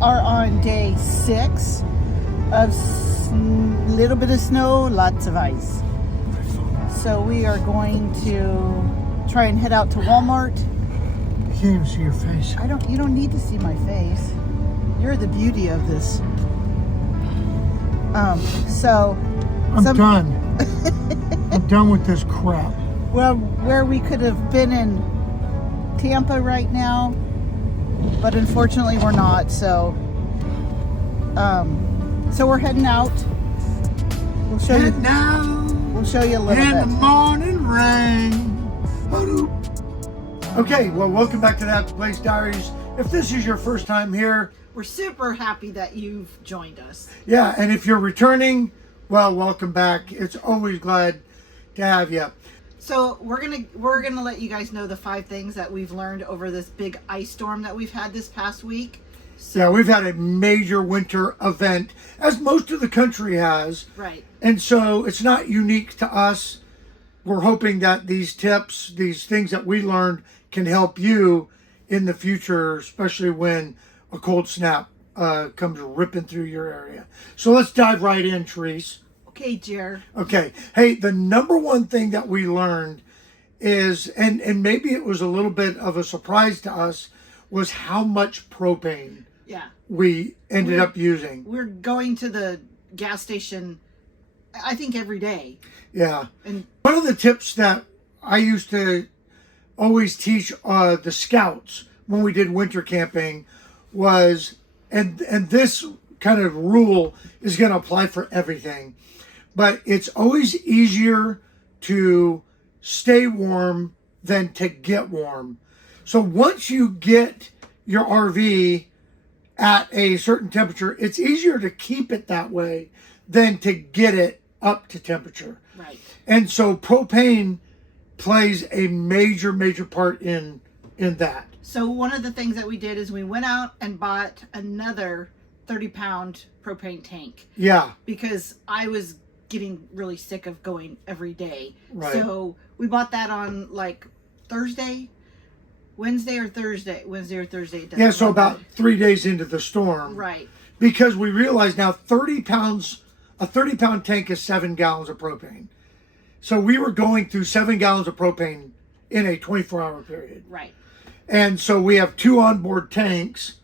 are on day 6 of little bit of snow, lots of ice. So we are going to try and head out to Walmart. I can't even see your face. You don't need to see my face. You're the beauty of this. I'm done. I'm done with this crap. Well, where we could have been in Tampa right now, but unfortunately we're not. So we're heading out. We'll show you. We'll show you a little bit. In the morning rain. Okay, well, welcome back to the Happy Place Diaries. If this is your first time here, we're super happy that you've joined us. Yeah, and if you're returning, well, welcome back. It's always glad to have you. So we're gonna let you guys know the 5 things that we've learned over this big ice storm that we've had this past week. So, yeah, we've had a major winter event, as most of the country has. Right. And so it's not unique to us. We're hoping that these tips, these things that we learned, can help you in the future, especially when a cold snap comes ripping through your area. So let's dive right in, Therese. Okay, Jer. Okay. Hey, the number one thing that we learned is, and maybe it was a little bit of a surprise to us, was how much propane we ended up using. We're going to the gas station, I think, every day. Yeah. And one of the tips that I used to always teach the scouts when we did winter camping was, and this kind of rule is going to apply for everything, but it's always easier to stay warm than to get warm. So once you get your RV at a certain temperature, it's easier to keep it that way than to get it up to temperature. Right. And so propane plays a major part in that. So one of the things that we did is we went out and bought another 30-pound propane tank. Yeah. Because I was getting really sick of going every day. Right. So we bought that on like Wednesday or Thursday. Yeah, so about 3 days into the storm. Right. Because we realize now a 30-pound tank is 7 gallons of propane. So we were going through 7 gallons of propane in a 24-hour period. Right. And so we have 2 onboard tanks.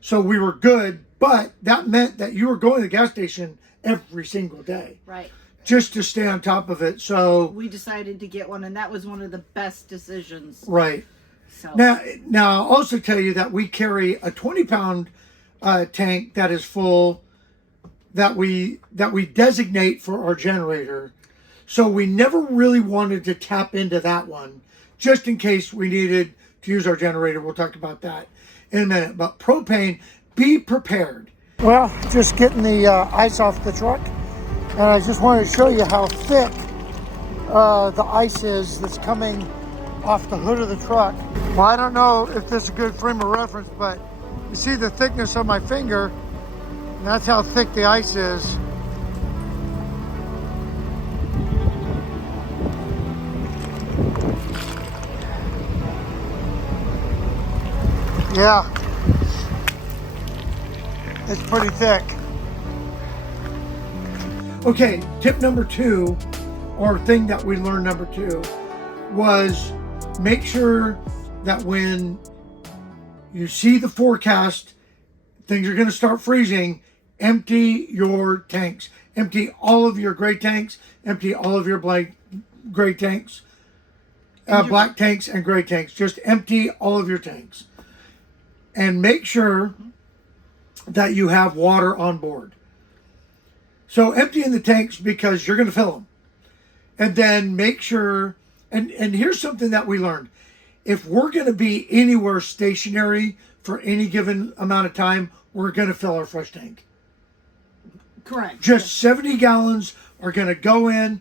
So we were good, but that meant that you were going to the gas station every single day. Right. Just to stay on top of it. So we decided to get one, and that was one of the best decisions. Right. So Now I'll also tell you that we carry a 20-pound tank that is full that we designate for our generator. So we never really wanted to tap into that one, just in case we needed to use our generator. We'll talk about that in a minute. But propane, be prepared. Well, just getting the ice off the truck, and I just wanted to show you how thick the ice is that's coming off the hood of the truck. Well, I don't know if this is a good frame of reference, but you see the thickness of my finger, and that's how thick the ice is. Yeah, it's pretty thick. Okay, tip number 2, or thing that we learned number 2, was make sure that when you see the forecast, things are going to start freezing, empty your tanks. Empty all of your gray tanks, empty all of your gray tanks, black tanks and gray tanks. Just empty all of your tanks. And make sure that you have water on board. So emptying the tanks because you're going to fill them. And then make sure, and here's something that we learned. If we're going to be anywhere stationary for any given amount of time, we're going to fill our fresh tank. Correct. Just 70 gallons are going to go in.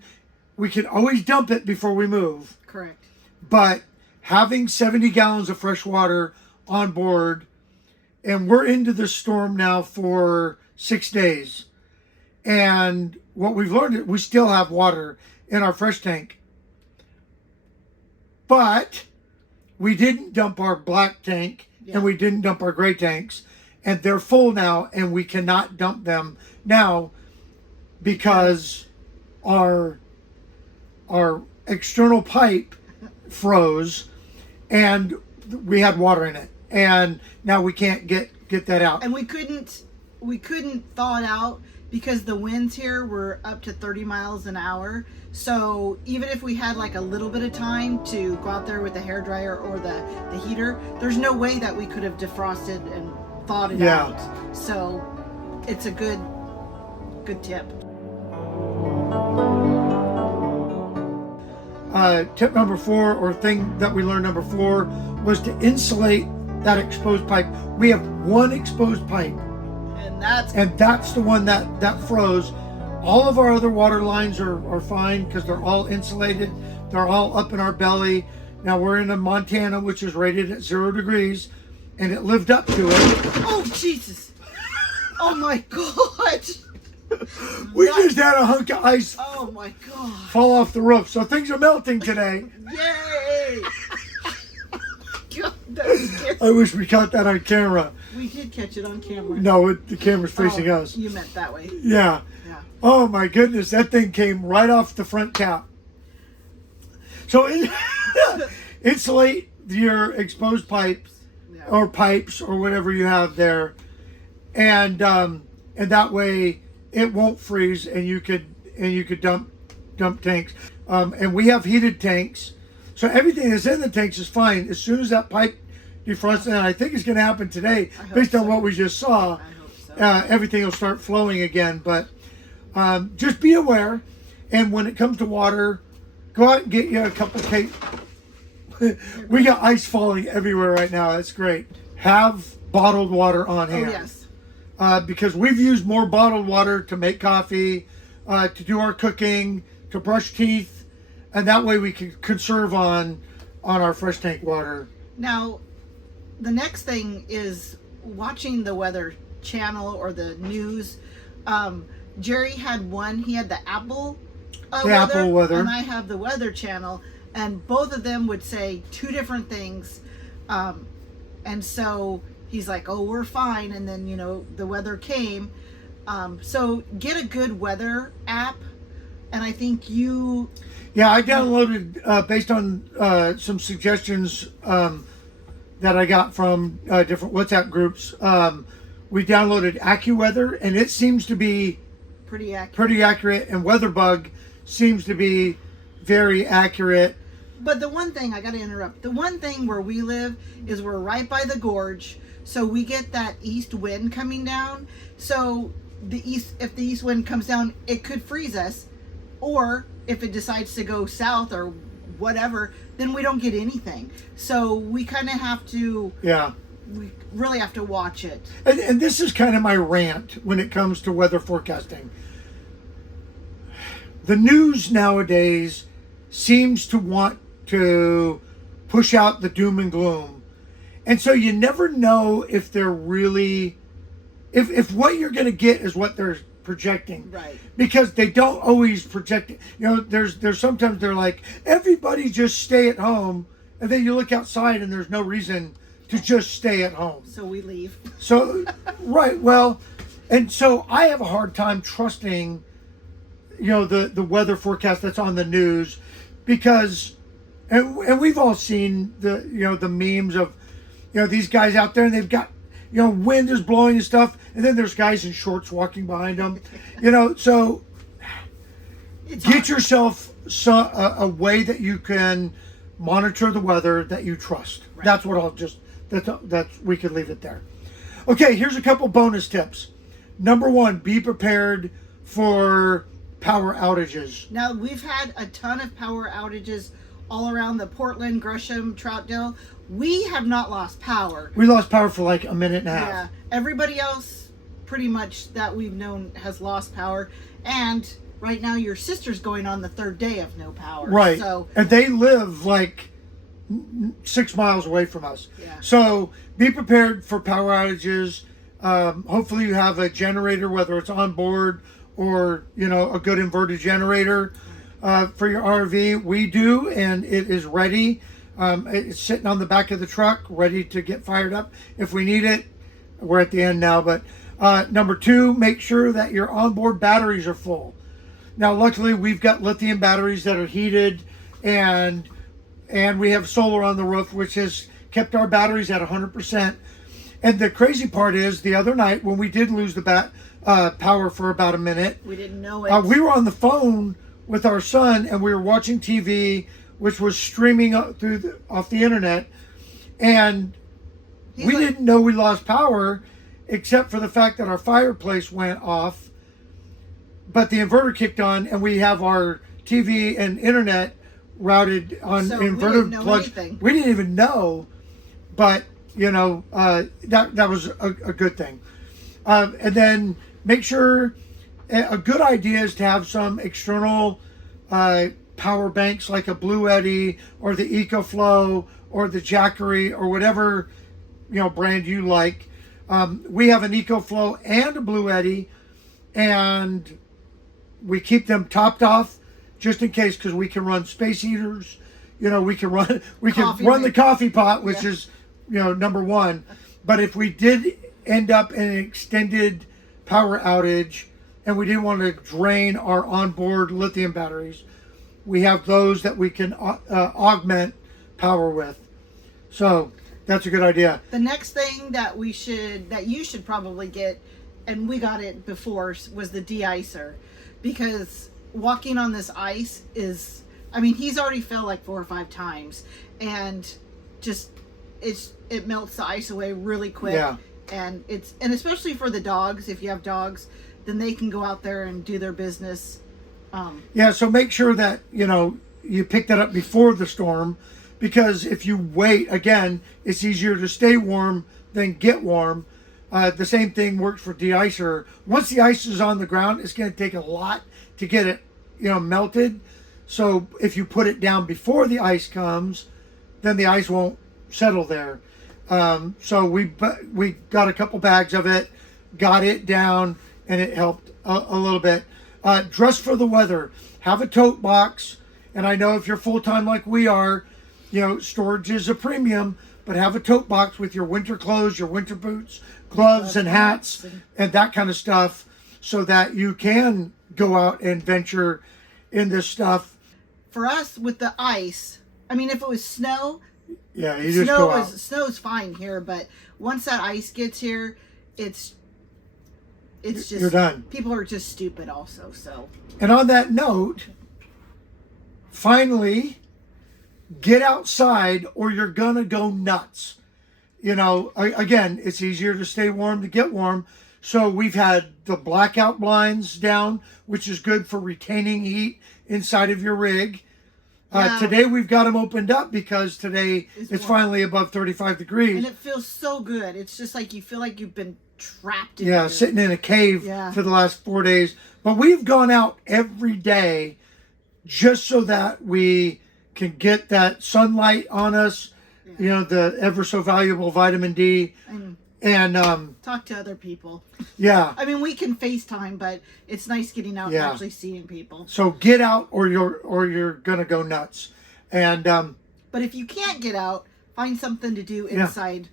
We can always dump it before we move. Correct. But having 70 gallons of fresh water on board, and we're into the storm now for 6 days. And what we've learned is we still have water in our fresh tank. But we didn't dump our black tank and we didn't dump our gray tanks. and they're full now, and we cannot dump them now because our external pipe froze and we had water in it, and now we can't get that out. And we couldn't thaw it out because the winds here were up to 30 miles an hour. So even if we had like a little bit of time to go out there with the hairdryer or the heater, there's no way that we could have defrosted and thawed it out. So it's a good tip. Tip number 4, or thing that we learned number 4, was to insulate that exposed pipe. We have one exposed pipe, and that's the one that froze. All of our other water lines are fine because they're all insulated. They're all up in our belly. Now we're in Montana, which is rated at 0 degrees, and it lived up to it. Oh, Jesus. Oh, my God. We just had a hunk of ice Oh, my God. fall off the roof. So things are melting today. Yay. God, that was scary. I wish we caught that on camera. We did catch it on camera. No, the camera's facing us. You meant that way. Yeah. Yeah. Oh my goodness, that thing came right off the front cap. So insulate your exposed pipes, or pipes, or whatever you have there, and that way it won't freeze, and you could dump tanks. And we have heated tanks, so everything that's in the tanks is fine. As soon as that pipe defrosts, and I think it's going to happen today, based on what we just saw, everything will start flowing again. But just be aware, and when it comes to water, go out and get you a couple cake. We got ice falling everywhere right now. That's great. Have bottled water on hand. Oh, yes. Because we've used more bottled water to make coffee, to do our cooking, to brush teeth, and that way we can conserve on our fresh tank water. Now, the next thing is watching the Weather Channel or the news. Jerry had one. He had the Apple weather, and I have the Weather Channel, and both of them would say two different things. And so he's like, "Oh, we're fine," and then the weather came. So get a good weather app, and I think you. Yeah, I downloaded based on some suggestions that I got from different WhatsApp groups. We downloaded AccuWeather, and it seems to be pretty accurate. And WeatherBug seems to be very accurate. But the one thing, I got to interrupt. The one thing where we live is we're right by the gorge, so we get that east wind coming down. So if the east wind comes down, it could freeze us, or if it decides to go south or whatever, then we don't get anything. So we kind of have to. Yeah. We really have to watch it. And this is kind of my rant when it comes to weather forecasting. The news nowadays seems to want to push out the doom and gloom. And so you never know if they're really, if what you're going to get is what they're projecting. Right. Because they don't always project it. There's sometimes they're like, everybody just stay at home. And then you look outside and there's no reason to just stay at home. So we leave. So, right. Well, and so I have a hard time trusting, the weather forecast that's on the news, because, and we've all seen the memes of, these guys out there, and they've got, wind is blowing and stuff, and then there's guys in shorts walking behind them, so get yourself a way that you can monitor the weather that you trust. Right. That's what that's we could leave it there. Okay, here's a couple bonus tips. Number 1, be prepared for power outages. Now, we've had a ton of power outages all around the Portland, Gresham, Troutdale. We have not lost power. We lost power for like a minute and a half. Yeah, everybody else pretty much that we've known has lost power. And right now your sister's going on the 3rd day of no power. Right. So, and they live like 6 miles away from us. Yeah. So be prepared for power outages. Hopefully you have a generator, whether it's on board or, a good inverted generator for your RV. We do, and it is ready. It's sitting on the back of the truck, ready to get fired up if we need it. we're at the end now, but number 2, make sure that your onboard batteries are full. Now, luckily, we've got lithium batteries that are heated, and we have solar on the roof, which has kept our batteries at 100%. And the crazy part is, the other night when we did lose the power for about a minute, we didn't know it. We were on the phone with our son, and we were watching TV, which was streaming off the internet, and we didn't know we lost power, except for the fact that our fireplace went off, but the inverter kicked on, and we have our TV and internet routed on inverter plugs. We didn't even know, but you know, that was a good thing. And then make sure, a good idea is to have some external power banks, like a Blue Eddy or the EcoFlow or the Jackery or whatever, you know, brand you like. We have an EcoFlow and a Blue Eddy, and we keep them topped off just in case, because we can run space heaters. You know, we can run the coffee pot, which is, you know, number 1. But if we did end up in an extended power outage and we didn't want to drain our onboard lithium batteries, we have those that we can augment power with. So that's a good idea. The next thing that you should probably get, and we got it before, was the de-icer, because walking on this ice is, I mean, he's already fell like 4 or 5 times, and just it melts the ice away really quick. Yeah. And especially for the dogs, if you have dogs, then they can go out there and do their business. Yeah, so make sure that, you know, you pick that up before the storm, because if you wait, again, it's easier to stay warm than get warm. The same thing works for de-icer. Once the ice is on the ground, it's going to take a lot to get it, you know, melted. So if you put it down before the ice comes, then the ice won't settle there. So we got a couple bags of it, got it down, and it helped a little bit. Dress for the weather. Have a tote box. And I know if you're full-time like we are, you know, storage is a premium, but have a tote box with your winter clothes, your winter boots, gloves and hats, and that kind of stuff, so that you can go out and venture in this stuff. For us, with the ice, I mean, if it was snow, yeah, you just go out. Snow's fine here, but once that ice gets here, it's just, you're done. People are just stupid also, so. And on that note, finally, get outside or you're gonna go nuts. You know, again, it's easier to stay warm to get warm. So we've had the blackout blinds down, which is good for retaining heat inside of your rig. Today we've got them opened up because today it's finally above 35 degrees. And it feels so good. It's just like you feel like you've been trapped in Yeah, sitting in a cave for the last 4 days. But we've gone out every day just so that we can get that sunlight on us, you know, the ever so valuable vitamin D. And talk to other people. Yeah. I mean, we can FaceTime, but it's nice getting out and actually seeing people. So get out or you're gonna go nuts. And but if you can't get out, find something to do inside,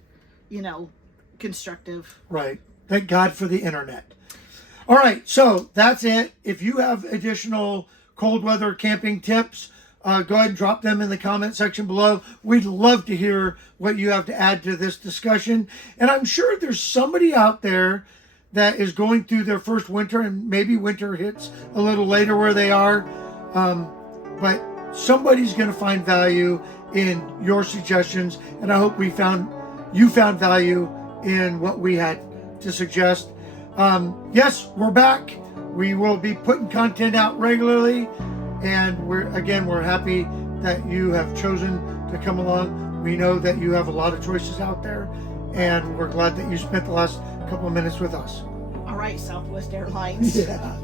you know, constructive. Right. Thank God for the internet. All right, so that's it. If you have additional cold weather camping tips, go ahead and drop them in the comment section below. We'd love to hear what you have to add to this discussion. And I'm sure there's somebody out there that is going through their first winter, and maybe winter hits a little later where they are. But somebody's going to find value in your suggestions. And I hope you found value in what we had to suggest. Yes, we're back. We will be putting content out regularly. And we're happy that you have chosen to come along. We know that you have a lot of choices out there, and we're glad that you spent the last couple of minutes with us. All right, Southwest Airlines. Yeah,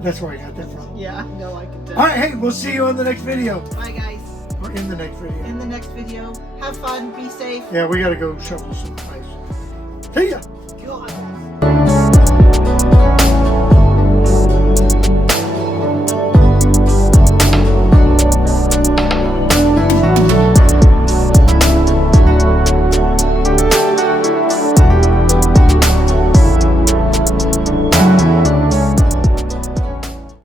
that's where I got that from. Yeah, no, I can tell. All right, hey, we'll see you on the next video. Bye, guys. Or in the next video. In the next video. Have fun. Be safe. Yeah, we got to go shovel some ice. See ya. God.